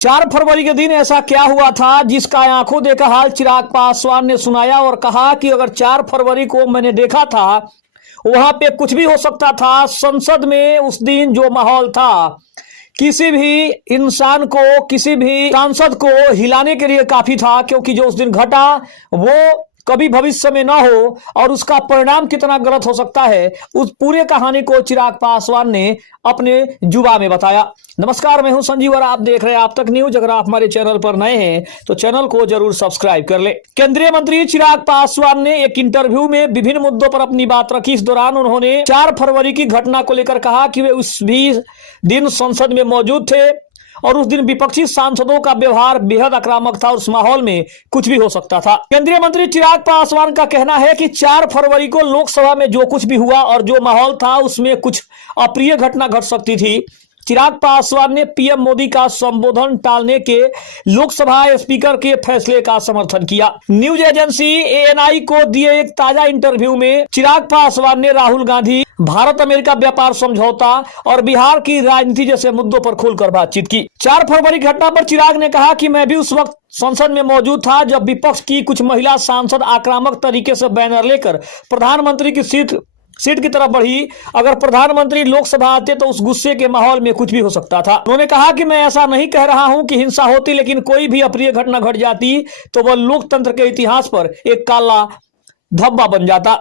4 फरवरी के दिन ऐसा क्या हुआ था जिसका आंखों देखा हाल चिराग पासवान ने सुनाया और कहा कि अगर 4 फरवरी को मैंने देखा था वहां पे कुछ भी हो सकता था। संसद में उस दिन जो माहौल था, किसी भी इंसान को, किसी भी सांसद को हिलाने के लिए काफी था, क्योंकि जो उस दिन घटा वो कभी भविष्य में ना हो और उसका परिणाम कितना गलत हो सकता है, उस पूरे कहानी को चिराग पासवान ने अपने जुबा में बताया। नमस्कार, मैं हूं संजीव और आप देख रहे हैं आप तक न्यूज। अगर आप हमारे चैनल पर नए हैं तो चैनल को जरूर सब्सक्राइब कर ले। केंद्रीय मंत्री चिराग पासवान ने एक इंटरव्यू में विभिन्न मुद्दों पर अपनी बात रखी। इस दौरान उन्होंने 4 फरवरी की घटना को लेकर कहा कि वे उस भी दिन संसद में मौजूद थे और उस दिन विपक्षी सांसदों का व्यवहार बेहद आक्रामक था और उस माहौल में कुछ भी हो सकता था। केंद्रीय मंत्री चिराग पासवान का कहना है कि 4 फरवरी को लोकसभा में जो कुछ भी हुआ और जो माहौल था उसमें कुछ अप्रिय घटना घट सकती थी। चिराग पासवान ने पीएम मोदी का संबोधन टालने के लोकसभा स्पीकर के फैसले का समर्थन किया। न्यूज एजेंसी एएनआई को दिए एक ताजा इंटरव्यू में चिराग पासवान ने राहुल गांधी, भारत अमेरिका व्यापार समझौता और बिहार की राजनीति जैसे मुद्दों पर खुलकर बातचीत की। 4 फरवरी घटना पर चिराग ने कहा कि मैं भी उस वक्त संसद में मौजूद था जब विपक्ष की कुछ महिला सांसद आक्रामक तरीके से बैनर लेकर प्रधानमंत्री की सीट की तरफ बढ़ी। अगर प्रधानमंत्री लोकसभा आते तो उस गुस्से के माहौल में कुछ भी हो सकता था। उन्होंने कहा कि मैं ऐसा नहीं कह रहा हूं कि हिंसा होती, लेकिन कोई भी अप्रिय घटना घट जाती तो वह लोकतंत्र के इतिहास पर एक काला धब्बा बन जाता।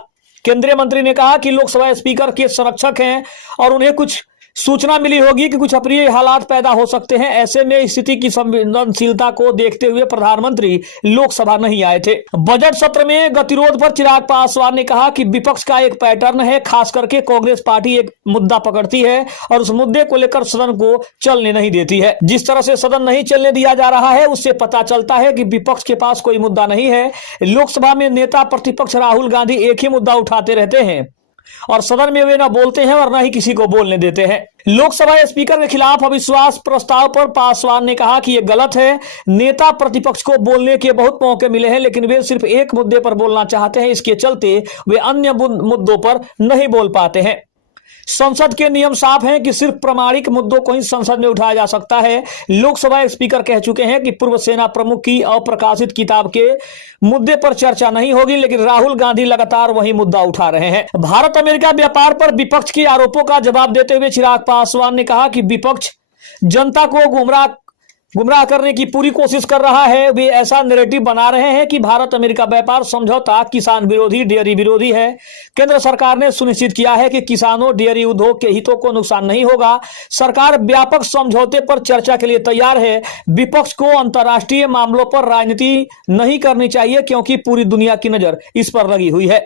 केंद्रीय मंत्री ने कहा कि लोकसभा स्पीकर के संरक्षक हैं और उन्हें कुछ सूचना मिली होगी कि कुछ अप्रिय हालात पैदा हो सकते हैं। ऐसे में स्थिति की संवेदनशीलता को देखते हुए प्रधानमंत्री लोकसभा नहीं आए थे। बजट सत्र में गतिरोध पर चिराग पासवान ने कहा कि विपक्ष का एक पैटर्न है, खास करके कांग्रेस पार्टी एक मुद्दा पकड़ती है और उस मुद्दे को लेकर सदन को चलने नहीं देती है। जिस तरह से सदन नहीं चलने दिया जा रहा है उससे पता चलता है कि विपक्ष के पास कोई मुद्दा नहीं है। लोकसभा में नेता प्रतिपक्ष राहुल गांधी एक ही मुद्दा उठाते रहते हैं और सदन में वे न बोलते हैं और न ही किसी को बोलने देते हैं। लोकसभा स्पीकर के खिलाफ अविश्वास प्रस्ताव पर पासवान ने कहा कि यह गलत है। नेता प्रतिपक्ष को बोलने के बहुत मौके मिले हैं, लेकिन वे सिर्फ एक मुद्दे पर बोलना चाहते हैं, इसके चलते वे अन्य मुद्दों पर नहीं बोल पाते हैं। संसद के नियम साफ हैं कि सिर्फ प्रामाणिक मुद्दों को ही संसद में उठाया जा सकता है। लोकसभा स्पीकर कह चुके हैं कि पूर्व सेना प्रमुख की अप्रकाशित किताब के मुद्दे पर चर्चा नहीं होगी, लेकिन राहुल गांधी लगातार वही मुद्दा उठा रहे हैं। भारत अमेरिका व्यापार पर विपक्ष के आरोपों का जवाब देते हुए चिराग पासवान ने कहा कि विपक्ष जनता को गुमराह करने की पूरी कोशिश कर रहा है। वे ऐसा नैरेटिव बना रहे हैं कि भारत अमेरिका व्यापार समझौता किसान विरोधी, डेयरी विरोधी है। केंद्र सरकार ने सुनिश्चित किया है कि किसानों, डेयरी उद्योग के हितों को नुकसान नहीं होगा। सरकार व्यापक समझौते पर चर्चा के लिए तैयार है। विपक्ष को अंतर्राष्ट्रीय मामलों पर राजनीति नहीं करनी चाहिए क्योंकि पूरी दुनिया की नजर इस पर लगी हुई है।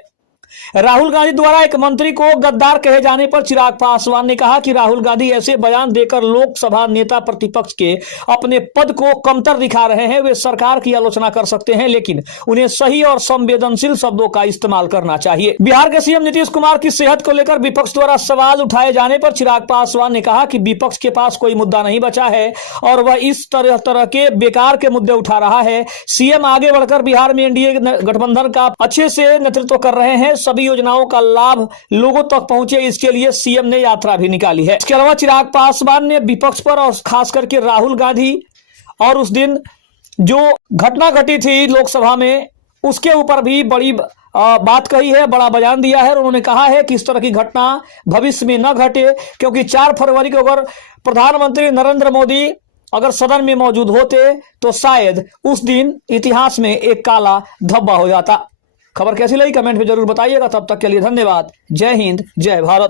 राहुल गांधी द्वारा एक मंत्री को गद्दार कहे जाने पर चिराग पासवान ने कहा कि राहुल गांधी ऐसे बयान देकर लोकसभा नेता प्रतिपक्ष के अपने पद को कमतर दिखा रहे हैं। वे सरकार की आलोचना कर सकते हैं, लेकिन उन्हें सही और संवेदनशील शब्दों का इस्तेमाल करना चाहिए। बिहार के सीएम नीतीश कुमार की सेहत को लेकर विपक्ष द्वारा सवाल उठाए जाने पर चिराग पासवान ने कहा कि विपक्ष के पास कोई मुद्दा नहीं बचा है और वह इस तरह के बेकार के मुद्दे उठा रहा है। सीएम आगे बढ़कर बिहार में एनडीए गठबंधन का अच्छे से नेतृत्व कर रहे हैं। सभी योजनाओं का लाभ लोगों तक पहुंचे, इसके लिए सीएम ने यात्रा भी निकाली है। इसके अलावा चिराग पासवान ने विपक्ष पर और खास करके राहुल गांधी और उस दिन जो घटना घटी थी लोकसभा में उसके ऊपर भी बड़ी बात कही है, बड़ा बयान दिया है और उन्होंने कहा है कि इस तरह की घटना भविष्य में न घटे, क्योंकि 4 फरवरी को अगर प्रधानमंत्री नरेंद्र मोदी अगर सदन में मौजूद होते तो शायद उस दिन इतिहास में एक काला धब्बा हो जाता। खबर कैसी लगी कमेंट में जरूर बताइएगा। तब तक के लिए धन्यवाद। जय हिंद, जय भारत।